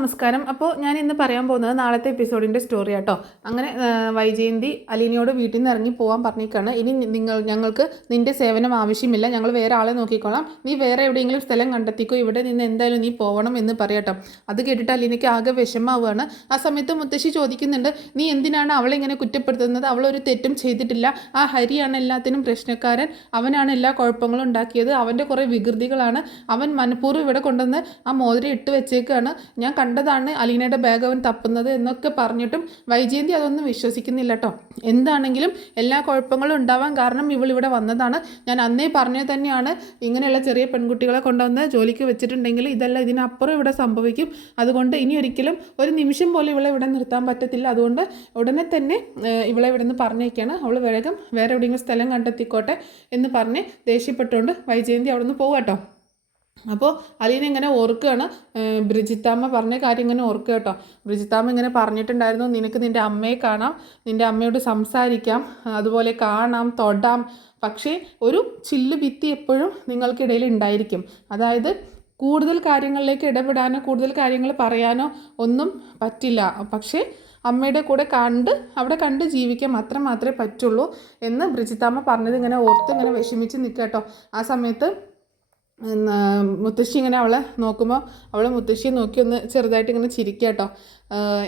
നമസ്കാരം. അപ്പോൾ ഞാൻ ഇന്ന് പറയാൻ പോകുന്നത് നാളത്തെ എപ്പിസോഡിൻ്റെ സ്റ്റോറി ആട്ടോ. അങ്ങനെ വൈജയന്തി അലീനയോട് വീട്ടിൽ നിന്ന് ഇറങ്ങി പോകാൻ പറഞ്ഞേക്കാണ്. ഇനി ഞങ്ങൾക്ക് നിൻ്റെ സേവനം ആവശ്യമില്ല, ഞങ്ങൾ വേറെ ആളെ നോക്കിക്കോളാം, നീ വേറെ എവിടെയെങ്കിലും സ്ഥലം കണ്ടെത്തിക്കോ, ഇവിടെ നിന്ന് എന്തായാലും നീ പോകണം എന്ന് പറയട്ടോ. അത് കേട്ടിട്ട് അലീനയ്ക്ക് ആകെ വിഷമാവുകയാണ്. ആ സമയത്ത് മുത്തശ്ശി ചോദിക്കുന്നുണ്ട്, നീ എന്തിനാണ് അവളെ ഇങ്ങനെ കുറ്റപ്പെടുത്തുന്നത്? അവളൊരു തെറ്റും ചെയ്തിട്ടില്ല. ആ ഹരിയാണ് എല്ലാത്തിനും പ്രശ്നക്കാരൻ, അവനാണ് എല്ലാ കുഴപ്പങ്ങളും ഉണ്ടാക്കിയത്, അവൻ്റെ കുറേ വികൃതികളാണ്, അവൻ മനഃപൂർവ്വം ഇവിടെ കൊണ്ടുവന്ന് ആ മോതിരം ഇട്ട് വെച്ചേക്കാണ്, ഞാൻ കണ്ടതാണ് അലീനയുടെ ബാഗ് അവൻ തപ്പുന്നത് എന്നൊക്കെ പറഞ്ഞിട്ടും വൈജയന്തി അതൊന്നും വിശ്വസിക്കുന്നില്ല കേട്ടോ. എന്താണെങ്കിലും എല്ലാ കുഴപ്പങ്ങളും ഉണ്ടാവാൻ കാരണം ഇവളിവിടെ വന്നതാണ്. ഞാൻ അന്നേ പറഞ്ഞത് തന്നെയാണ്, ഇങ്ങനെയുള്ള ചെറിയ പെൺകുട്ടികളെ കൊണ്ടുവന്ന് ജോലിക്ക് വെച്ചിട്ടുണ്ടെങ്കിൽ ഇതെല്ലാം ഇതിനപ്പുറം ഇവിടെ സംഭവിക്കും. അതുകൊണ്ട് ഇനി ഒരിക്കലും ഒരു നിമിഷം പോലും ഇവളെ ഇവിടെ നിർത്താൻ പറ്റത്തില്ല. അതുകൊണ്ട് ഉടനെ തന്നെ ഇവളെ ഇവിടെ നിന്ന് പറഞ്ഞേക്കാണ്. അവൾ വേഗം വേറെ എവിടെയെങ്കിലും സ്ഥലം കണ്ടെത്തിക്കോട്ടെ എന്ന് പറഞ്ഞ് ദേഷ്യപ്പെട്ടുകൊണ്ട് വൈജയന്തി അവിടെ നിന്ന് പോകാട്ടോ. അപ്പോൾ അലീന ഇങ്ങനെ ഓർക്കുകയാണ്, ബ്രിജിത്താമ്മ പറഞ്ഞ കാര്യം ഇങ്ങനെ ഓർക്കുക കേട്ടോ. ബ്രിജിത്താമ്മ ഇങ്ങനെ പറഞ്ഞിട്ടുണ്ടായിരുന്നു, നിനക്ക് നിൻ്റെ അമ്മയെ കാണാം, നിൻ്റെ അമ്മയോട് സംസാരിക്കാം, അതുപോലെ കാണാം, തൊടാം, പക്ഷേ ഒരു ചില്ല് ഭിത്തി എപ്പോഴും നിങ്ങൾക്കിടയിൽ ഉണ്ടായിരിക്കും. അതായത് കൂടുതൽ കാര്യങ്ങളിലേക്ക് ഇടപെടാനോ കൂടുതൽ കാര്യങ്ങൾ പറയാനോ ഒന്നും പറ്റില്ല, പക്ഷേ അമ്മയുടെ കൂടെ അവിടെ കണ്ട് ജീവിക്കാൻ മാത്രമേ പറ്റുള്ളൂ എന്ന് ബ്രിജിത്താമ്മ പറഞ്ഞത് ഇങ്ങനെ ഓർത്ത് ഇങ്ങനെ വിഷമിച്ച് നിൽക്കുക കേട്ടോ. ആ സമയത്ത് മുത്തശ്ശി ഇങ്ങനെ അവളെ നോക്കുമ്പോൾ അവൾ മുത്തശ്ശിയെ നോക്കി ഒന്ന് ചെറുതായിട്ട് ഇങ്ങനെ ചിരിക്കുക കേട്ടോ.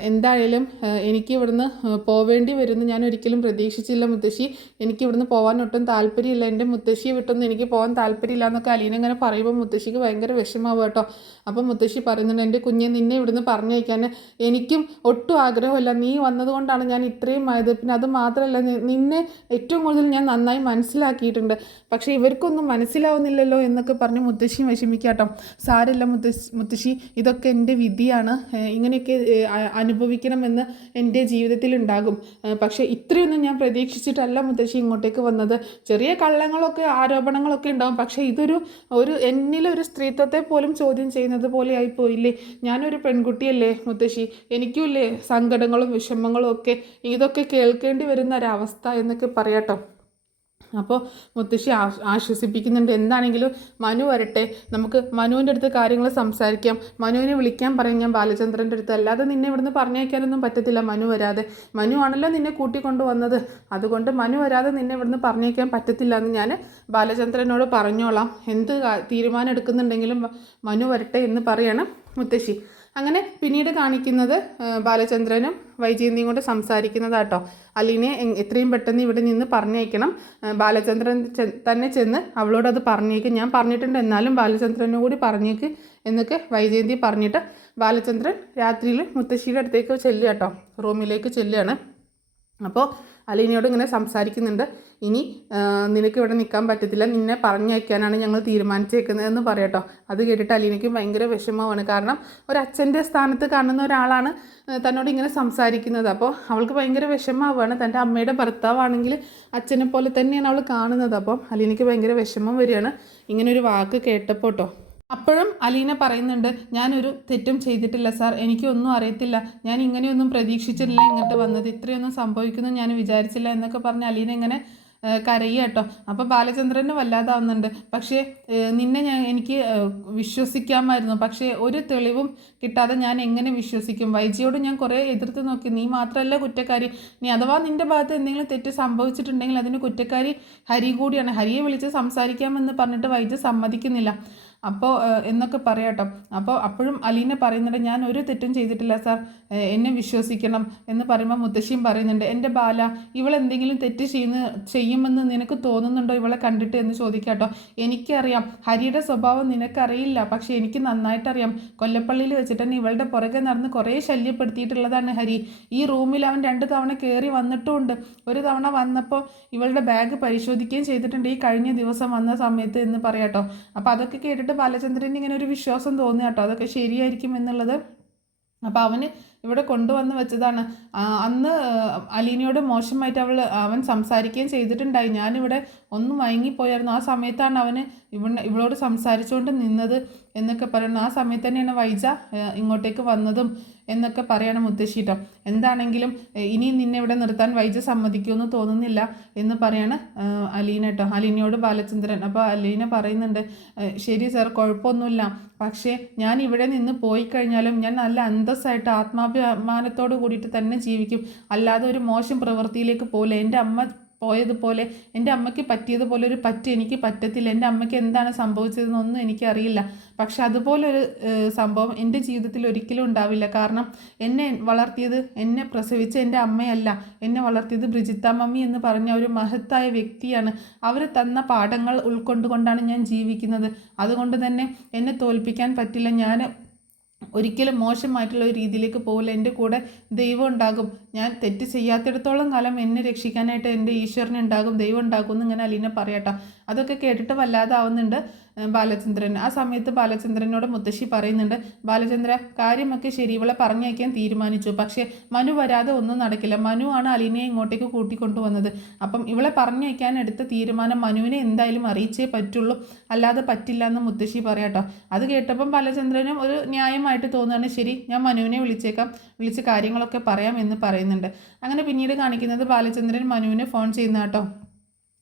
എന്തായാലും എനിക്ക് ഇവിടുന്ന് പോവേണ്ടി വരുമെന്ന് ഞാൻ ഒരിക്കലും പ്രതീക്ഷിച്ചില്ല മുത്തശ്ശി, എനിക്ക് ഇവിടുന്ന് പോകാൻ ഒട്ടും താല്പര്യമില്ല, എൻ്റെ മുത്തശ്ശിയെ വിട്ടൊന്നും എനിക്ക് പോകാൻ താല്പര്യമില്ല എന്നൊക്കെ അലീന ഇങ്ങനെ പറയുമ്പോൾ മുത്തശ്ശിക്ക് ഭയങ്കര വിഷമാവും കേട്ടോ. അപ്പം മുത്തശ്ശി പറയുന്നുണ്ട്, എൻ്റെ കുഞ്ഞെ നിന്നെ ഇവിടുന്ന് പറഞ്ഞയക്കാൻ എനിക്കും ഒട്ടും ആഗ്രഹമില്ല, നീ വന്നതുകൊണ്ടാണ് ഞാൻ ഇത്രയും ആയത്, പിന്നെ അത് മാത്രമല്ല നിന്നെ ഏറ്റവും കൂടുതൽ ഞാൻ നന്നായി മനസ്സിലാക്കിയിട്ടുണ്ട്, പക്ഷേ ഇവർക്കൊന്നും മനസ്സിലാവുന്നില്ലല്ലോ എന്നൊക്കെ പറഞ്ഞ് മുത്തശ്ശിയും വിഷമിക്കാട്ടോ. സാരമില്ല മുത്തശ്ശി, ഇതൊക്കെ എൻ്റെ വിധിയാണ്, ഇങ്ങനെയൊക്കെ അനുഭവിക്കണമെന്ന് എൻ്റെ ജീവിതത്തിൽ ഉണ്ടാകും, പക്ഷേ ഇത്രയൊന്നും ഞാൻ പ്രതീക്ഷിച്ചിട്ടല്ല മുത്തശ്ശി ഇങ്ങോട്ടേക്ക് വന്നത്. ചെറിയ കള്ളങ്ങളൊക്കെ ആരോപണങ്ങളൊക്കെ ഉണ്ടാകും, പക്ഷേ ഇതൊരു എന്നിലൊരു സ്ത്രീത്വത്തെ പോലും ചോദ്യം ചെയ്യുന്നത് പോലെ ആയിപ്പോയില്ലേ. ഞാനൊരു പെൺകുട്ടിയല്ലേ മുത്തശ്ശി, എനിക്കുമില്ലേ സങ്കടങ്ങളും വിഷമങ്ങളും ഒക്കെ, ഇതൊക്കെ കേൾക്കേണ്ടി വരുന്ന ഒരവസ്ഥ എന്നൊക്കെ പറയാട്ടോ. അപ്പോൾ മുത്തശ്ശി ആശ്വസിപ്പിക്കുന്നുണ്ട്, എന്താണെങ്കിലും മനു വരട്ടെ, നമുക്ക് മനുവിൻ്റെ അടുത്ത് കാര്യങ്ങൾ സംസാരിക്കാം, മനുവിനെ വിളിക്കാൻ പറയും ഞാൻ ബാലചന്ദ്രൻ്റെ അടുത്ത്, അല്ലാതെ നിന്നെ ഇവിടുന്ന് പറഞ്ഞേക്കാനൊന്നും പറ്റത്തില്ല മനു വരാതെ. മനു ആണല്ലോ നിന്നെ കൂട്ടിക്കൊണ്ടു വന്നത്, അതുകൊണ്ട് മനു വരാതെ നിന്നെ ഇവിടുന്ന് പറഞ്ഞേക്കാൻ പറ്റത്തില്ല എന്ന് ഞാൻ ബാലചന്ദ്രനോട് പറഞ്ഞോളാം, എന്ത് തീരുമാനം എടുക്കുന്നുണ്ടെങ്കിലും മനു വരട്ടെ എന്ന് പറയണം മുത്തശ്ശി. അങ്ങനെ പിന്നീട് കാണിക്കുന്നത് ബാലചന്ദ്രനും വൈജയന്തിയും കൊണ്ട് സംസാരിക്കുന്നതാട്ടോ. അലീനെ എത്രയും പെട്ടെന്ന് ഇവിടെ നിന്ന് പറഞ്ഞേക്കണം, ബാലചന്ദ്രൻ തന്നെ ചെന്ന് അവളോടത് പറഞ്ഞേക്ക്, ഞാൻ പറഞ്ഞിട്ടുണ്ട് എന്നാലും ബാലചന്ദ്രനും കൂടി പറഞ്ഞേക്ക് എന്നൊക്കെ വൈജയന്തി പറഞ്ഞിട്ട് ബാലചന്ദ്രൻ രാത്രിയിൽ മുത്തശ്ശിയുടെ അടുത്തേക്ക് ചെല്ലുക കേട്ടോ, റൂമിലേക്ക് ചെല്ലുകയാണ്. അപ്പോൾ അലീനയോട് ഇങ്ങനെ സംസാരിക്കുന്നുണ്ട്, ഇനി നിനക്ക് ഇവിടെ നിൽക്കാൻ പറ്റത്തില്ല, നിന്നെ പറഞ്ഞയക്കാനാണ് ഞങ്ങൾ തീരുമാനിച്ചേക്കുന്നതെന്ന് പറയട്ടോ. അത് കേട്ടിട്ട് അലീനയ്ക്ക് ഭയങ്കര വിഷമമാണ്, കാരണം ഒരച്ഛൻ്റെ സ്ഥാനത്ത് കാണുന്ന ഒരാളാണ് തന്നോട് ഇങ്ങനെ സംസാരിക്കുന്നത്. അപ്പോൾ അവൾക്ക് ഭയങ്കര വിഷമമാവുകയാണ്, തൻ്റെ അമ്മയുടെ ഭർത്താവാണെങ്കിൽ അച്ഛനെ പോലെ തന്നെയാണ് അവൾ കാണുന്നത്. അപ്പം അലീനയ്ക്ക് ഭയങ്കര വിഷമം വരികയാണ് ഇങ്ങനൊരു വാക്ക് കേട്ടപ്പോൾ കേട്ടോ. അപ്പോഴും അലീന പറയുന്നുണ്ട്, ഞാനൊരു തെറ്റും ചെയ്തിട്ടില്ല സാർ, എനിക്കൊന്നും അറിയത്തില്ല, ഞാൻ ഇങ്ങനെയൊന്നും പ്രതീക്ഷിച്ചിട്ടില്ല ഇങ്ങോട്ട് വന്നത്, ഇത്രയൊന്നും സംഭവിക്കുന്നു ഞാൻ വിചാരിച്ചില്ല എന്നൊക്കെ പറഞ്ഞ് അലീന ഇങ്ങനെ കരയുക കേട്ടോ. അപ്പോൾ ബാലചന്ദ്രന് വല്ലാതാവുന്നുണ്ട്, പക്ഷേ നിന്നെ എനിക്ക് വിശ്വസിക്കാമായിരുന്നു, പക്ഷേ ഒരു തെളിവും കിട്ടാതെ ഞാൻ എങ്ങനെ വിശ്വസിക്കും? വൈജിയോട് ഞാൻ കുറേ എതിർത്ത് നോക്കി, നീ മാത്രമല്ല കുറ്റക്കാരി, നീ അഥവാ നിൻ്റെ ഭാഗത്ത് എന്തെങ്കിലും തെറ്റ് സംഭവിച്ചിട്ടുണ്ടെങ്കിൽ അതിന് കുറ്റക്കാരി ഹരി കൂടിയാണ്, ഹരിയെ വിളിച്ച് സംസാരിക്കാമെന്ന് പറഞ്ഞിട്ട് വൈജി സമ്മതിക്കുന്നില്ല. അപ്പോൾ എന്നൊക്കെ പറയാട്ടോ. അപ്പോൾ അപ്പോഴും അലീന പറയുന്നുണ്ട്, ഞാൻ ഒരു തെറ്റും ചെയ്തിട്ടില്ല സാർ, എന്നെ വിശ്വസിക്കണം എന്ന് പറയുമ്പോൾ മുത്തശ്ശിയും പറയുന്നുണ്ട്, എൻ്റെ ബാല, ഇവളെന്തെങ്കിലും തെറ്റ് ചെയ്യുമെന്ന് നിനക്ക് തോന്നുന്നുണ്ടോ ഇവളെ കണ്ടിട്ട് എന്ന് ചോദിക്കാട്ടോ. എനിക്കറിയാം ഹരിയുടെ സ്വഭാവം നിനക്കറിയില്ല, പക്ഷേ എനിക്ക് നന്നായിട്ടറിയാം, കൊല്ലപ്പള്ളിയിൽ വെച്ചിട്ട് തന്നെ ഇവളുടെ പുറകെ നടന്ന് കുറേ ശല്യപ്പെടുത്തിയിട്ടുള്ളതാണ് ഹരി. ഈ റൂമിൽ അവൻ 2 തവണ കയറി വന്നിട്ടുമുണ്ട്, ഒരു തവണ വന്നപ്പോൾ ഇവളുടെ ബാഗ് പരിശോധിക്കുകയും ചെയ്തിട്ടുണ്ട് ഈ കഴിഞ്ഞ ദിവസം വന്ന സമയത്ത് എന്ന് പറയാട്ടോ. അപ്പോൾ അതൊക്കെ കേട്ടിട്ട് ബാലചന്ദ്രന് ഇങ്ങനെ ഒരു വിശ്വാസം തോന്നുക കേട്ടോ, അതൊക്കെ ശരിയായിരിക്കും എന്നുള്ളത്. അപ്പോൾ അവന് ഇവിടെ കൊണ്ടുവന്ന് വെച്ചതാണ്. അന്ന് അലീനയോട് മോശമായിട്ട് അവൻ സംസാരിക്കുകയും ചെയ്തിട്ടുണ്ടായി, ഞാനിവിടെ ഒന്ന് മയങ്ങിപ്പോയായിരുന്നു. ആ സമയത്താണ് അവന് ഇവളോട് സംസാരിച്ചുകൊണ്ട് നിന്നത് എന്നൊക്കെ പറയുന്നു. ആ സമയത്ത് തന്നെയാണ് വൈജ ഇങ്ങോട്ടേക്ക് വന്നതും എന്നൊക്കെ പറയണം മുത്തശ്ശിട്ടോ. എന്താണെങ്കിലും ഇനി നിന്നെ ഇവിടെ നിർത്താൻ വൈജ സമ്മതിക്കുമെന്ന് തോന്നുന്നില്ല എന്ന് പറയാണ് അലീന കേട്ടോ. അലീനയോട് ബാലചന്ദ്രൻ. അപ്പോൾ അലീന പറയുന്നുണ്ട്, ശരി സാർ, കുഴപ്പമൊന്നുമില്ല, പക്ഷേ ഞാൻ ഇവിടെ നിന്ന് പോയി കഴിഞ്ഞാലും ഞാൻ നല്ല അന്തസ്സായിട്ട് ആത്മാഭിമാനത്തോട് കൂടിയിട്ട് തന്നെ ജീവിക്കും. അല്ലാതെ ഒരു മോശം പ്രവൃത്തിയിലേക്ക് പോലെ എൻ്റെ അമ്മ പോയതുപോലെ എൻ്റെ അമ്മയ്ക്ക് പറ്റിയതുപോലെ ഒരു എനിക്ക് പറ്റത്തില്ല. എൻ്റെ അമ്മയ്ക്ക് എന്താണ് സംഭവിച്ചതെന്നൊന്നും എനിക്കറിയില്ല. പക്ഷെ അതുപോലൊരു സംഭവം എൻ്റെ ജീവിതത്തിൽ ഒരിക്കലും ഉണ്ടാവില്ല. കാരണം എന്നെ വളർത്തിയത്, എന്നെ പ്രസവിച്ച എൻ്റെ അമ്മയല്ല, എന്നെ വളർത്തിയത് ബ്രിജിത്ത മമ്മി എന്ന് പറഞ്ഞ ഒരു മഹത്തായ വ്യക്തിയാണ്. അവർ തന്ന പാഠങ്ങൾ ഉൾക്കൊണ്ടുകൊണ്ടാണ് ഞാൻ ജീവിക്കുന്നത്. അതുകൊണ്ട് തന്നെ എന്നെ തോൽപ്പിക്കാൻ പറ്റില്ല. ഞാൻ ഒരിക്കലും മോശമായിട്ടുള്ള ഒരു രീതിയിലേക്ക് പോകില്ല. എൻ്റെ കൂടെ ദൈവം ഉണ്ടാകും. ഞാൻ തെറ്റ് ചെയ്യാത്തിടത്തോളം കാലം എന്നെ രക്ഷിക്കാനായിട്ട് എൻ്റെ ഈശ്വരൻ ഉണ്ടാകും, ദൈവം ഉണ്ടാകും എന്ന് ഇങ്ങനെ അലീന പറയട്ടോ. അതൊക്കെ കേട്ടിട്ട് വല്ലാതാവുന്നുണ്ട് ബാലചന്ദ്രൻ. ആ സമയത്ത് ബാലചന്ദ്രനോട് മുത്തശ്ശി പറയുന്നുണ്ട്, ബാലചന്ദ്ര, കാര്യമൊക്കെ ശരി, ഇവളെ പറഞ്ഞയക്കാൻ തീരുമാനിച്ചു, പക്ഷേ മനു വരാതെ ഒന്നും നടക്കില്ല. മനു ആണ് അലീനയെ ഇങ്ങോട്ടേക്ക് കൂട്ടിക്കൊണ്ടുവന്നത്. അപ്പം ഇവളെ പറഞ്ഞയക്കാൻ എടുത്ത തീരുമാനം മനുവിനെ എന്തായാലും അറിയിച്ചേ പറ്റുള്ളൂ, അല്ലാതെ പറ്റില്ല എന്ന് മുത്തശ്ശി പറയാട്ടോ. അത് കേട്ടപ്പം ബാലചന്ദ്രനും ഒരു ന്യായമായിട്ട് തോന്നുകയാണ്. ശരി, ഞാൻ മനുവിനെ വിളിച്ചേക്കാം, വിളിച്ച് കാര്യങ്ങളൊക്കെ പറയാം എന്ന് പറയുന്നുണ്ട്. അങ്ങനെ പിന്നീട് കാണിക്കുന്നത് ബാലചന്ദ്രൻ മനുവിനെ ഫോൺ ചെയ്യുന്ന കേട്ടോ.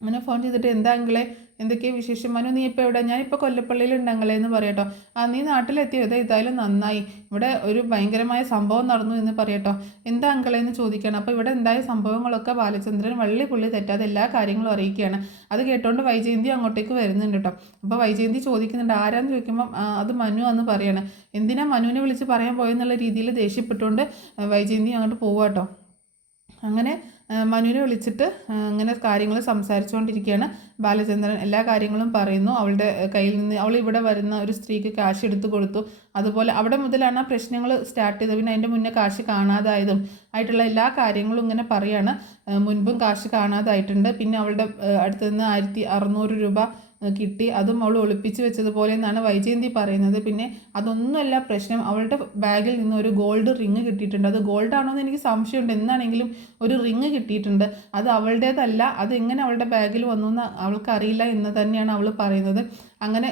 അങ്ങനെ ഫോൺ ചെയ്തിട്ട്, എന്താ അങ്കിളെ, എന്തൊക്കെയാണ് വിശേഷം? മനു, നീ ഇപ്പോൾ എവിടെ? ഞാനിപ്പോൾ കൊല്ലപ്പള്ളിയിലുണ്ട് അങ്കിളെ എന്ന് പറയട്ടോ. ആ, നീ നാട്ടിലെത്തിയത് ഏതായാലും നന്നായി. ഇവിടെ ഒരു ഭയങ്കരമായ സംഭവം നടന്നു എന്ന് പറയട്ടോ. എന്താ അങ്കിളെ എന്ന് ചോദിക്കണം. അപ്പോൾ ഇവിടെ ഉണ്ടായ സംഭവങ്ങളൊക്കെ ബാലചന്ദ്രൻ വള്ളി പുള്ളി തെറ്റാതെ എല്ലാ കാര്യങ്ങളും അറിയിക്കുകയാണ്. അത് കേട്ടോണ്ട് വൈജയന്തി അങ്ങോട്ടേക്ക് വരുന്നുണ്ട് കേട്ടോ. അപ്പോൾ വൈജയന്തി ചോദിക്കുന്നുണ്ട്, ആരാന്ന് ചോദിക്കുമ്പം അത് മനു എന്ന് പറയാണ്. എന്തിനാ മനുവിനെ വിളിച്ച് പറയാൻ പോയെന്നുള്ള രീതിയിൽ ദേഷ്യപ്പെട്ടുകൊണ്ട് വൈജയന്തി അങ്ങോട്ട് പോവാട്ടോ. അങ്ങനെ മനുവിനെ വിളിച്ചിട്ട് അങ്ങനെ കാര്യങ്ങൾ സംസാരിച്ചുകൊണ്ടിരിക്കുകയാണ് ബാലചന്ദ്രൻ. എല്ലാ കാര്യങ്ങളും പറയുന്നു. അവളുടെ കയ്യിൽ നിന്ന് അവൾ ഇവിടെ വരുന്ന ഒരു സ്ത്രീക്ക് കാശ് എടുത്തു കൊടുത്തു. അതുപോലെ അവിടെ മുതലാണ് ആ പ്രശ്നങ്ങൾ സ്റ്റാർട്ട് ചെയ്തത്. പിന്നെ അതിൻ്റെ മുന്നേ കാശ് കാണാതായതും ആയിട്ടുള്ള എല്ലാ കാര്യങ്ങളും ഇങ്ങനെ പറയാണ്. മുൻപും കാശ് കാണാതായിട്ടുണ്ട്. പിന്നെ അവളുടെ അടുത്ത് നിന്ന് 1600 രൂപ കിട്ടി, അതും അവൾ ഒളിപ്പിച്ച് വെച്ചതുപോലെ എന്നാണ് വൈജയന്തി പറയുന്നത്. പിന്നെ അതൊന്നുമല്ല പ്രശ്നം, അവളുടെ ബാഗിൽ നിന്ന് ഒരു ഗോൾഡ് റിങ് കിട്ടിയിട്ടുണ്ട്. അത് ഗോൾഡ് ആണോ എന്ന് എനിക്ക് സംശയമുണ്ട്. എന്നാണെങ്കിലും ഒരു റിങ് കിട്ടിയിട്ടുണ്ട്. അത് അവളുടേതല്ല, അത് എങ്ങനെ അവളുടെ ബാഗിൽ വന്നു എന്ന് അവൾക്കറിയില്ല എന്ന് തന്നെയാണ് അവൾ പറയുന്നത്. അങ്ങനെ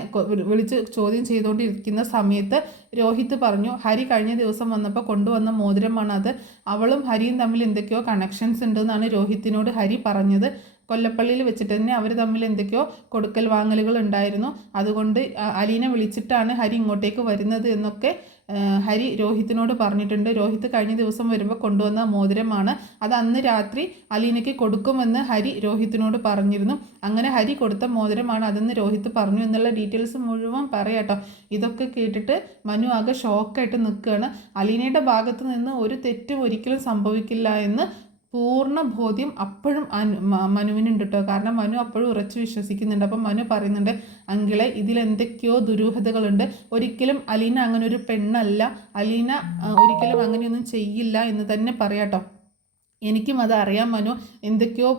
വിളിച്ച് ചോദ്യം ചെയ്തുകൊണ്ടിരിക്കുന്ന സമയത്ത് രോഹിത് പറഞ്ഞു, ഹരി കഴിഞ്ഞ ദിവസം വന്നപ്പോൾ കൊണ്ടുവന്ന മോതിരമാണ് അത്. അവളും ഹരിയും തമ്മിൽ എന്തൊക്കെയോ കണക്ഷൻസ് ഉണ്ടെന്നാണ് രോഹിത്തിനോട് ഹരി പറഞ്ഞത്. കൊല്ലപ്പള്ളിയിൽ വെച്ചിട്ട് തന്നെ അവർ തമ്മിൽ എന്തൊക്കെയോ കൊടുക്കൽ വാങ്ങലുകൾ ഉണ്ടായിരുന്നു. അതുകൊണ്ട് അലീന വിളിച്ചിട്ടാണ് ഹരി ഇങ്ങോട്ടേക്ക് വരുന്നത് എന്നൊക്കെ ഹരി രോഹിത്തിനോട് പറഞ്ഞിട്ടുണ്ട്. രോഹിത് കഴിഞ്ഞ ദിവസം വരുമ്പോൾ കൊണ്ടുവന്ന മോതിരമാണ് അത്. അന്ന് രാത്രി അലീനയ്ക്ക് കൊടുക്കുമെന്ന് ഹരി രോഹിത്തിനോട് പറഞ്ഞിരുന്നു. അങ്ങനെ ഹരി കൊടുത്ത മോതിരമാണ് അതെന്ന് രോഹിത് പറഞ്ഞു എന്നുള്ള ഡീറ്റെയിൽസ് മുഴുവൻ പറയാട്ടോ. ഇതൊക്കെ കേട്ടിട്ട് മനു ആകെ ഷോക്കായിട്ട് നിൽക്കുകയാണ്. അലീനയുടെ ഭാഗത്ത് നിന്ന് ഒരു തെറ്റും ഒരിക്കലും സംഭവിക്കില്ല എന്ന് പൂർണ്ണ ബോധ്യം അപ്പോഴും മനുവിനുണ്ട് കേട്ടോ. കാരണം മനു അപ്പോഴും ഉറച്ചു വിശ്വസിക്കുന്നുണ്ട്. അപ്പം മനു പറയുന്നുണ്ട്, അങ്കിളെ, ഇതിലെന്തൊക്കെയോ ദുരൂഹതകളുണ്ട്. ഒരിക്കലും അലീന അങ്ങനെ ഒരു പെണ്ണല്ല, അലീന ഒരിക്കലും അങ്ങനെയൊന്നും ചെയ്യില്ല എന്ന് തന്നെ പറയാട്ടോ. എനിക്കും അത് അറിയാം മനു, എന്തൊക്കെയോ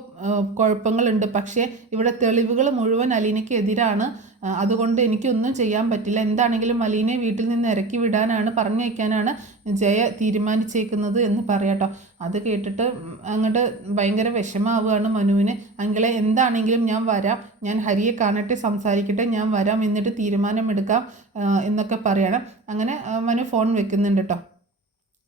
കുഴപ്പങ്ങളുണ്ട്. പക്ഷേ ഇവിടെ തെളിവുകൾ മുഴുവൻ അലീനയ്ക്ക് എതിരാണ്. അതുകൊണ്ട് എനിക്കൊന്നും ചെയ്യാൻ പറ്റില്ല. എന്താണെങ്കിലും അലീനയെ വീട്ടിൽ നിന്ന് ഇറക്കി വിടാനാണ്, പറഞ്ഞയക്കാനാണ് ജയ തീരുമാനിച്ചേക്കുന്നത് എന്ന് പറയാട്ടോ. അത് കേട്ടിട്ട് അങ്ങോട്ട് ഭയങ്കര വിഷമാവുകയാണ് മനുവിന്. അങ്കിളെ, എന്താണെങ്കിലും ഞാൻ വരാം, ഞാൻ ഹരിയെ കാണട്ടെ, സംസാരിക്കട്ടെ, ഞാൻ വരാം, എന്നിട്ട് തീരുമാനമെടുക്കാം എന്നൊക്കെ പറയണം. അങ്ങനെ മനു ഫോൺ വെക്കുന്നുണ്ട് കേട്ടോ.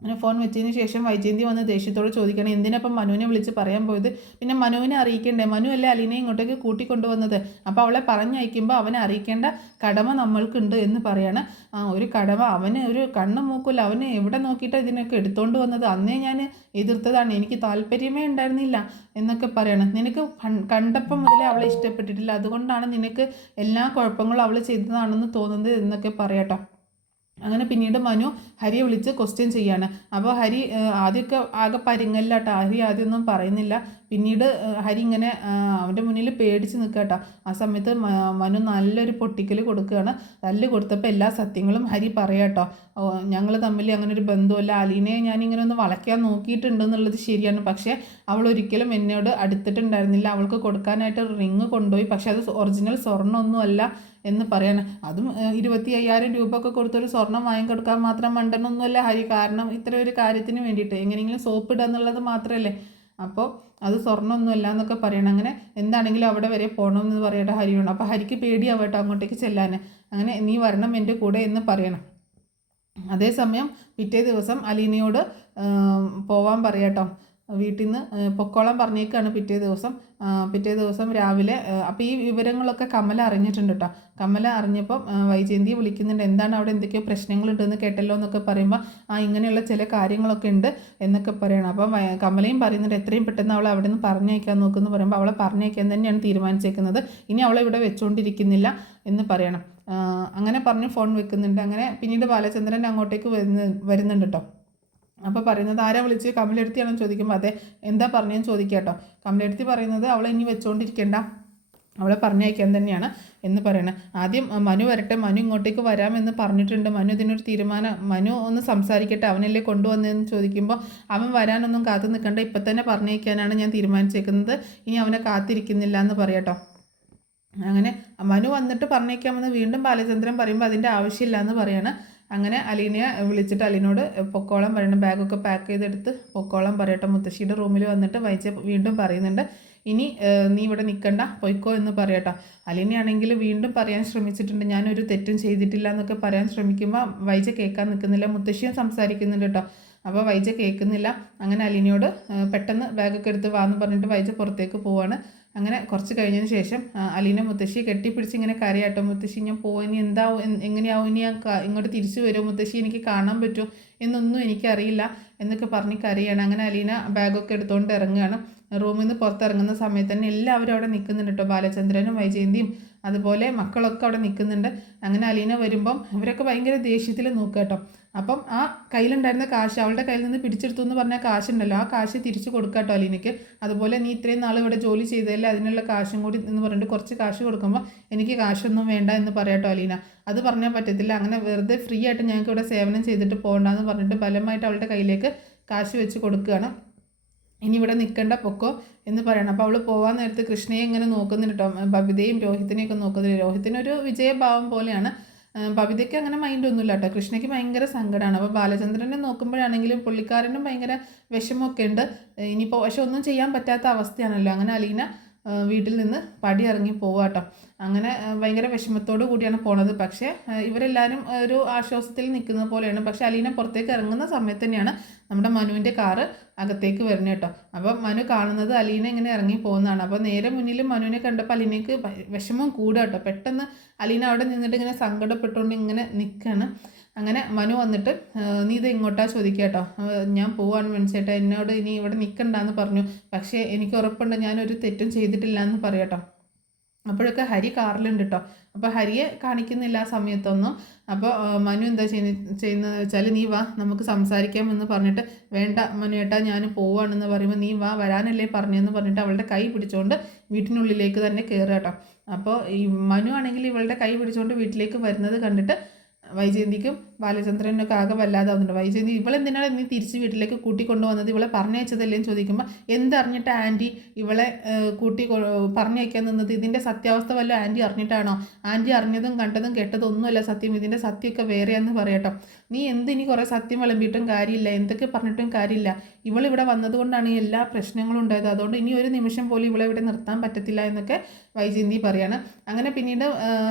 അങ്ങനെ ഫോൺ വെച്ചതിന് ശേഷം വൈജയന്തി വന്ന് ദേഷ്യത്തോട് ചോദിക്കണം, എന്തിനപ്പം മനുവിനെ വിളിച്ച് പറയാൻ പോയത്? പിന്നെ മനുവിനെ അറിയിക്കണ്ടേ? മനു അല്ലേ അലീനയെ ഇങ്ങോട്ടേക്ക് കൂട്ടിക്കൊണ്ടുവന്നത്? അപ്പോൾ അവളെ പറഞ്ഞയക്കുമ്പോൾ അവനെ അറിയിക്കേണ്ട കടമ നമ്മൾക്കുണ്ട് എന്ന് പറയാണ്. ഒരു കടമ? അവന് ഒരു കണ്ണും മൂക്കില്ല, അവന് എവിടെ നോക്കിയിട്ടാണ് ഇതിനൊക്കെ എടുത്തുകൊണ്ട് വന്നത്? അന്നേ ഞാൻ എതിർത്തതാണ്, എനിക്ക് താല്പര്യമേ ഉണ്ടായിരുന്നില്ല എന്നൊക്കെ പറയണം. നിനക്ക് കണ്ടപ്പം മുതലേ അവളെ ഇഷ്ടപ്പെട്ടിട്ടില്ല, അതുകൊണ്ടാണ് നിനക്ക് എല്ലാ കുഴപ്പങ്ങളും അവൾ ചെയ്തതാണെന്ന് തോന്നുന്നത് എന്നൊക്കെ പറയാട്ടോ. അങ്ങനെ പിന്നീട് മനു ഹരിയെ വിളിച്ച് ക്വസ്റ്റ്യൻ ചെയ്യാണ്. അപ്പോൾ ഹരി ആദ്യമൊക്കെ ആകെ പരിങ്ങല്ലാട്ടോ. ഹരി ആദ്യമൊന്നും പറയുന്നില്ല. പിന്നീട് ഹരി ഇങ്ങനെ അവൻ്റെ മുന്നിൽ പേടിച്ച് നിൽക്കട്ടോ. ആ സമയത്ത് മനു നല്ലൊരു പൊട്ടിക്കൽ കൊടുക്കുകയാണ്. തല്ല് കൊടുത്തപ്പോൾ എല്ലാ സത്യങ്ങളും ഹരി പറയാട്ടോ. ഞങ്ങൾ തമ്മിൽ അങ്ങനെ ഒരു ബന്ധമല്ല, അലീനയെ ഞാനിങ്ങനെ ഒന്ന് വളയ്ക്കാൻ നോക്കിയിട്ടുണ്ടെന്നുള്ളത് ശരിയാണ്, പക്ഷേ അവൾ ഒരിക്കലും എന്നോട് അടുത്തിട്ടുണ്ടായിരുന്നില്ല. അവൾക്ക് കൊടുക്കാനായിട്ട് റിങ് കൊണ്ടുപോയി, പക്ഷെ അത് ഒറിജിനൽ സ്വർണ്ണമൊന്നുമല്ല എന്ന് പറയണം. അതും 25,000 രൂപ ഒക്കെ കൊടുത്തൊരു സ്വർണം വാങ്ങിക്കൊടുക്കാൻ മാത്രം മണ്ടനൊന്നുമല്ല ഹരി. കാരണം ഇത്ര ഒരു കാര്യത്തിന് വേണ്ടിയിട്ട് എങ്ങനെയെങ്കിലും സോപ്പ് ഇടുക എന്നുള്ളത് മാത്രമല്ലേ. അപ്പോൾ അത് സ്വർണ്ണമൊന്നുമല്ല എന്നൊക്കെ പറയണം. അങ്ങനെ എന്താണെങ്കിലും അവിടെ വരെ പോകണമെന്ന് പറയട്ടെ ഹരിയോട്. അപ്പോൾ ഹരിക്ക് പേടിയാവട്ടോ അങ്ങോട്ടേക്ക് ചെല്ലാൻ. അങ്ങനെ നീ വരണം എൻ്റെ കൂടെ എന്ന് പറയണം. അതേസമയം പിറ്റേ ദിവസം അലീനയോട് പോവാൻ പറയാട്ടോ. വീട്ടിൽ നിന്ന് പൊക്കോളം പറഞ്ഞേക്കാണ് പിറ്റേ ദിവസം രാവിലെ. അപ്പോൾ ഈ വിവരങ്ങളൊക്കെ കമല അറിഞ്ഞിട്ടുണ്ട് കേട്ടോ. കമല അറിഞ്ഞപ്പം വൈജയന്തിയെ വിളിക്കുന്നുണ്ട്. എന്താണ് അവിടെ എന്തൊക്കെയോ പ്രശ്നങ്ങളുണ്ടെന്ന് കേട്ടല്ലോ എന്നൊക്കെ പറയുമ്പോൾ ഇങ്ങനെയുള്ള ചില കാര്യങ്ങളൊക്കെ ഉണ്ട് എന്നൊക്കെ പറയണം. അപ്പം കമലയും പറയുന്നുണ്ട് എത്രയും പെട്ടെന്ന് അവളെ അവിടെ നിന്ന് പറഞ്ഞയക്കാൻ നോക്കുമെന്ന് പറയുമ്പോൾ അവളെ പറഞ്ഞയക്കാൻ തന്നെയാണ് തീരുമാനിച്ചേക്കുന്നത്. ഇനി അവളെ ഇവിടെ വെച്ചുകൊണ്ടിരിക്കുന്നില്ല എന്ന് പറയണം. അങ്ങനെ പറഞ്ഞ് ഫോൺ വെക്കുന്നുണ്ട്. അങ്ങനെ പിന്നീട് ബാലചന്ദ്രൻ അങ്ങോട്ടേക്ക് വരുന്നുണ്ട് കേട്ടോ. അപ്പോൾ പറയുന്നത് ആരാ വിളിച്ച് കമലെടുത്തിയാണെന്ന് ചോദിക്കുമ്പോൾ അതെ എന്താ പറഞ്ഞതെന്ന് ചോദിക്കുക കേട്ടോ. കമലെടുത്തി പറയുന്നത് അവളെ ഇനി വെച്ചുകൊണ്ടിരിക്കേണ്ട, അവളെ പറഞ്ഞയക്കാൻ തന്നെയാണ് എന്ന് പറയണം. ആദ്യം മനു വരട്ടെ, മനു ഇങ്ങോട്ടേക്ക് വരാമെന്ന് പറഞ്ഞിട്ടുണ്ട്. മനു ഇതിനൊരു തീരുമാനം, മനു ഒന്ന് സംസാരിക്കട്ടെ, അവനല്ലേ കൊണ്ടുവന്നതെന്ന് ചോദിക്കുമ്പോൾ അവൻ വരാനൊന്നും കാത്തു നിൽക്കണ്ട, ഇപ്പം തന്നെ പറഞ്ഞയക്കാനാണ് ഞാൻ തീരുമാനിച്ചേക്കുന്നത്, ഇനി അവനെ കാത്തിരിക്കുന്നില്ല എന്ന് പറയാട്ടോ. അങ്ങനെ മനു വന്നിട്ട് പറഞ്ഞേക്കാമെന്ന് വീണ്ടും ബാലചന്ദ്രൻ പറയുമ്പോൾ അതിൻ്റെ ആവശ്യമില്ല എന്ന് പറയാണ്. അങ്ങനെ അലീനയെ വിളിച്ചിട്ട് അലീനോട് പൊക്കോളം പറയണം, ബാഗൊക്കെ പാക്ക് ചെയ്തെടുത്ത് പൊക്കോളം പറയട്ടെ. മുത്തശ്ശിയുടെ റൂമിൽ വന്നിട്ട് വീണ്ടും പറയുന്നുണ്ട് ഇനി നീ ഇവിടെ നിൽക്കണ്ട, പൊയ്ക്കോ എന്ന് പറയട്ടോ. അലീനയാണെങ്കിൽ വീണ്ടും പറയാൻ ശ്രമിച്ചിട്ടുണ്ട്, ഞാനൊരു തെറ്റും ചെയ്തിട്ടില്ല എന്നൊക്കെ പറയാൻ ശ്രമിക്കുമ്പോൾ വൈജ കേൾക്കാൻ നിൽക്കുന്നില്ല. മുത്തശ്ശിയും സംസാരിക്കുന്നുണ്ട് കേട്ടോ. അപ്പോൾ വൈജ കേൾക്കുന്നില്ല. അങ്ങനെ അലീനയോട് പെട്ടെന്ന് ബാഗൊക്കെ എടുത്ത് വാന്ന് പറഞ്ഞിട്ട് വൈജ പുറത്തേക്ക് പോവാണ്. അങ്ങനെ കുറച്ച് കഴിഞ്ഞതിന് ശേഷം അലീന മുത്തശ്ശിയെ കെട്ടിപ്പിടിച്ച് ഇങ്ങനെ കരയാട്ടോ. മുത്തശ്ശി ഞാൻ പോയി എന്താവും, എങ്ങനെയാവും, ഇനി ഞാൻ ഇങ്ങോട്ട് തിരിച്ചു വരുമോ, മുത്തശ്ശി എനിക്ക് കാണാൻ പറ്റുമോ എന്നൊന്നും എനിക്കറിയില്ല എന്നൊക്കെ പറഞ്ഞ് കരയാണ്. അങ്ങനെ അലീന ബാഗൊക്കെ എടുത്തുകൊണ്ട് ഇറങ്ങുകയാണ്. റൂമിൽ നിന്ന് പുറത്തിറങ്ങുന്ന സമയത്ത് തന്നെ എല്ലാവരും അവിടെ നിൽക്കുന്നുണ്ട് കേട്ടോ. ബാലചന്ദ്രനും വൈജയന്തിയും അതുപോലെ മക്കളൊക്കെ അവിടെ നിൽക്കുന്നുണ്ട്. അങ്ങനെ അലീന വരുമ്പം ഇവരൊക്കെ ഭയങ്കര ദേഷ്യത്തിൽ നോക്കുക കേട്ടോ. അപ്പം ആ കയ്യിലുണ്ടായിരുന്ന കാശ്, അവളുടെ കയ്യിൽ നിന്ന് പിടിച്ചെടുത്തു എന്ന് പറഞ്ഞാൽ കാശുണ്ടല്ലോ, ആ കാശ് തിരിച്ചു കൊടുക്കാം കേട്ടോ അലീനയ്ക്ക്. അതുപോലെ നീ ഇത്രയും നാൾ ഇവിടെ ജോലി ചെയ്തതല്ലേ, അതിനുള്ള കാശും കൂടി എന്ന് പറഞ്ഞിട്ട് കുറച്ച് കാശ് കൊടുക്കുമ്പോൾ എനിക്ക് കാശൊന്നും വേണ്ട എന്ന് പറയാട്ടോ അലീന. അത് പറഞ്ഞാൽ പറ്റത്തില്ല, അങ്ങനെ വെറുതെ ഫ്രീ ആയിട്ട് ഞങ്ങൾക്ക് ഇവിടെ സേവനം ചെയ്തിട്ട് പോകണ്ടെന്ന് പറഞ്ഞിട്ട് ബലമായിട്ട് അവളുടെ കയ്യിലേക്ക് കാശ് വെച്ച് കൊടുക്കുകയാണ്. ഇനി ഇവിടെ നിൽക്കേണ്ട പൊക്കോ എന്ന് പറയണം. അപ്പോൾ അവൾ പോകാൻ നേരത്ത് കൃഷ്ണയെ ഇങ്ങനെ നോക്കുന്നുണ്ട് കേട്ടോ. ബബിതയും രോഹിത്തിനെയൊക്കെ നോക്കുന്നില്ല. രോഹിത്തിനൊരു വിജയഭാവം പോലെയാണ്, ബബിതയ്ക്ക് അങ്ങനെ മൈൻഡൊന്നുമില്ല കേട്ടോ. കൃഷ്ണയ്ക്ക് ഭയങ്കര സങ്കടമാണ്. അപ്പോൾ ബാലചന്ദ്രനെ നോക്കുമ്പോഴാണെങ്കിലും പുള്ളിക്കാരനും ഭയങ്കര വിഷമമൊക്കെ ഉണ്ട്. ഇനിയിപ്പോൾ പക്ഷെ ഒന്നും ചെയ്യാൻ പറ്റാത്ത അവസ്ഥയാണല്ലോ. അങ്ങനെ അലീന വീട്ടിൽ നിന്ന് പടി ഇറങ്ങി പോവാട്ടോ. അങ്ങനെ ഭയങ്കര വിഷമത്തോടു കൂടിയാണ് പോണത്. പക്ഷേ ഇവരെല്ലാവരും ഒരു ആശ്വാസത്തിൽ നിൽക്കുന്നത് പോലെയാണ്. പക്ഷേ അലീന പുറത്തേക്ക് ഇറങ്ങുന്ന സമയത്ത് തന്നെയാണ് നമ്മുടെ മനുവിൻ്റെ കാറ് അകത്തേക്ക് വരുന്നത് കേട്ടോ. അപ്പം മനു കാണുന്നത് അലീന ഇങ്ങനെ ഇറങ്ങി പോകുന്നതാണ്. അപ്പോൾ നേരെ മുന്നിൽ മനുവിനെ കണ്ടപ്പോൾ അലീനയ്ക്ക് വിഷമം കൂടുക കേട്ടോ. പെട്ടെന്ന് അലീന അവിടെ നിന്നിട്ട് ഇങ്ങനെ സങ്കടപ്പെട്ടുകൊണ്ട് ഇങ്ങനെ നിൽക്കുകയാണ്. അങ്ങനെ മനു വന്നിട്ട് നീ ഇത് ഇങ്ങോട്ടാ ചോദിക്കുക കേട്ടോ, ഞാൻ പോവാണ് മനസ്സിലായിട്ട്, എന്നോട് ഇനി ഇവിടെ നിൽക്കണ്ടെന്ന് പറഞ്ഞു. പക്ഷേ എനിക്ക് ഉറപ്പുണ്ട് ഞാനൊരു തെറ്റും ചെയ്തിട്ടില്ല എന്ന് പറയാട്ടോ. അപ്പോഴൊക്കെ ഹരി കാറിലുണ്ട് കേട്ടോ. അപ്പോൾ ഹരിയെ കാണിക്കുന്നില്ല ആ സമയത്തൊന്നും. അപ്പോൾ മനു എന്താ ചെയ്യുന്നത് വെച്ചാൽ നീ വാ നമുക്ക് സംസാരിക്കാമെന്ന് പറഞ്ഞിട്ട്, വേണ്ട മനു ഏട്ടാ ഞാൻ പോവാണെന്ന് പറയുമ്പോൾ നീ വാ വരാനല്ലേ പറഞ്ഞതെന്ന് പറഞ്ഞിട്ട് അവളുടെ കൈ പിടിച്ചുകൊണ്ട് വീട്ടിനുള്ളിലേക്ക് തന്നെ കയറുക കേട്ടോ. അപ്പോൾ ഈ മനു ആണെങ്കിൽ ഇവളുടെ കൈ പിടിച്ചുകൊണ്ട് വീട്ടിലേക്ക് വരുന്നത് കണ്ടിട്ട് വൈജയന്തിക്കും ബാലചന്ദ്രനൊക്കെ ആകെ വല്ലാതാവുന്നുണ്ട്. വൈജയന്തി ഇവളെന്തിനാണ് നീ തിരിച്ച് വീട്ടിലേക്ക് കൂട്ടിക്കൊണ്ടുവന്നത്, ഇവളെ പറഞ്ഞയച്ചതല്ലേന്ന് ചോദിക്കുമ്പോൾ എന്തറിഞ്ഞിട്ട് ആൻറ്റി ഇവളെ പറഞ്ഞയക്കാൻ നിന്നത്, ഇതിൻ്റെ സത്യാവസ്ഥ വല്ല ആൻറ്റി അറിഞ്ഞിട്ടാണോ, ആൻറ്റി അറിഞ്ഞതും കണ്ടതും കേട്ടതും ഒന്നുമല്ല സത്യം, ഇതിൻ്റെ സത്യമൊക്കെ വേറെയാന്ന് പറയട്ടോ. നീ എന്തിനി കുറേ സത്യം വിളമ്പിയിട്ടും കാര്യമില്ല, എന്തൊക്കെ പറഞ്ഞിട്ടും കാര്യമില്ല, ഇവളിവിടെ വന്നതുകൊണ്ടാണ് ഈ എല്ലാ പ്രശ്നങ്ങളും ഉണ്ടായത്, അതുകൊണ്ട് ഇനി ഒരു നിമിഷം പോലും ഇവളെ ഇവിടെ നിർത്താൻ പറ്റത്തില്ല എന്നൊക്കെ വൈജയന്തി പറയാണ്. അങ്ങനെ പിന്നീട്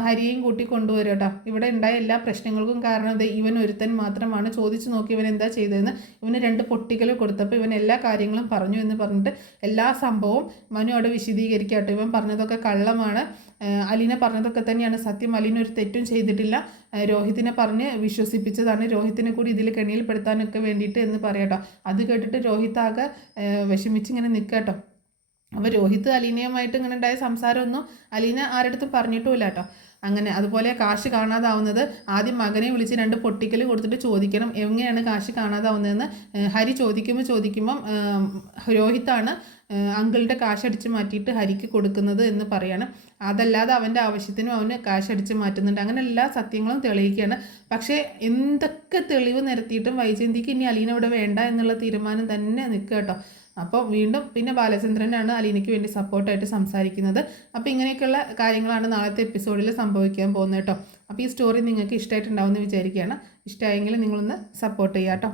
ഹരിയെയും കൂട്ടി കൊണ്ടുവരും കേട്ടോ. ഇവിടെ ഉണ്ടായ എല്ലാ പ്രശ്നങ്ങൾക്കും കാരണം ഇവൻ ഒരുത്തൻ മാത്രമാണ്. ചോദിച്ചു നോക്കി ഇവൻ എന്താ ചെയ്തതെന്ന്. ഇവന് 2 പൊട്ടിക്കൽ കൊടുത്തപ്പോൾ ഇവൻ എല്ലാ കാര്യങ്ങളും പറഞ്ഞു എന്ന് പറഞ്ഞിട്ട് എല്ലാ സംഭവവും മനു അവിടെ വിശദീകരിക്കട്ടെ. ഇവൻ പറഞ്ഞതൊക്കെ കള്ളമാണ്, അലീന പറഞ്ഞതൊക്കെ തന്നെയാണ് സത്യം, അലീന ഒരു തെറ്റും ചെയ്തിട്ടില്ല, രോഹിത്തിനെ പറഞ്ഞ് വിശ്വസിപ്പിച്ചതാണ്, രോഹിത്തിനെ കൂടി ഇതിൽ കെണിയിൽപ്പെടുത്താനൊക്കെ വേണ്ടിയിട്ട് എന്ന് പറയാട്ടോ. അത് കേട്ടിട്ട് രോഹിത്ത് ആകെ വിഷമിച്ചിങ്ങനെ നിൽക്കാട്ടോ. അപ്പോൾ രോഹിത്ത് അലീനയുമായിട്ട് ഇങ്ങനെ ഉണ്ടായ സംസാരമൊന്നും അലീന ആരുടെ പറഞ്ഞിട്ടുമില്ല കേട്ടോ. അങ്ങനെ അതുപോലെ കാശ് കാണാതാവുന്നത് ആദ്യം മകനെ വിളിച്ച് 2 പൊട്ടിക്കൽ കൊടുത്തിട്ട് ചോദിക്കണം എങ്ങനെയാണ് കാശ് കാണാതാവുന്നതെന്ന്. ഹരി ചോദിക്കുമ്പം രോഹിത്താണ് അങ്കിളുടെ കാശ് അടിച്ച് മാറ്റിയിട്ട് ഹരിക്ക് കൊടുക്കുന്നത് എന്ന് പറയാണ്. അതല്ലാതെ അവൻ്റെ ആവശ്യത്തിനും അവന് കാശ് അടിച്ച് മാറ്റുന്നുണ്ട്. അങ്ങനെ എല്ലാ സത്യങ്ങളും തെളിയിക്കുകയാണ്. പക്ഷേ എന്തൊക്കെ തെളിവ് നിരത്തിയിട്ടും വൈജയന്തിക്ക് ഇനി അലീന ഇവിടെ വേണ്ട എന്നുള്ള തീരുമാനം തന്നെ നിൽക്കുക കേട്ടോ. അപ്പോൾ വീണ്ടും പിന്നെ ബാലചന്ദ്രനാണ് അലീനയ്ക്ക് വേണ്ടി സപ്പോർട്ടായിട്ട് സംസാരിക്കുന്നത്. അപ്പോൾ ഇങ്ങനെയൊക്കെയുള്ള കാര്യങ്ങളാണ് നാളത്തെ എപ്പിസോഡിൽ സംഭവിക്കാൻ പോകുന്നത് കേട്ടോ. അപ്പോൾ ഈ സ്റ്റോറി നിങ്ങൾക്ക് ഇഷ്ടമായിട്ടുണ്ടാവുമെന്ന് വിചാരിക്കുകയാണ്. ഇഷ്ടമായെങ്കിൽ നിങ്ങളൊന്ന് സപ്പോർട്ട് ചെയ്യാം കേട്ടോ.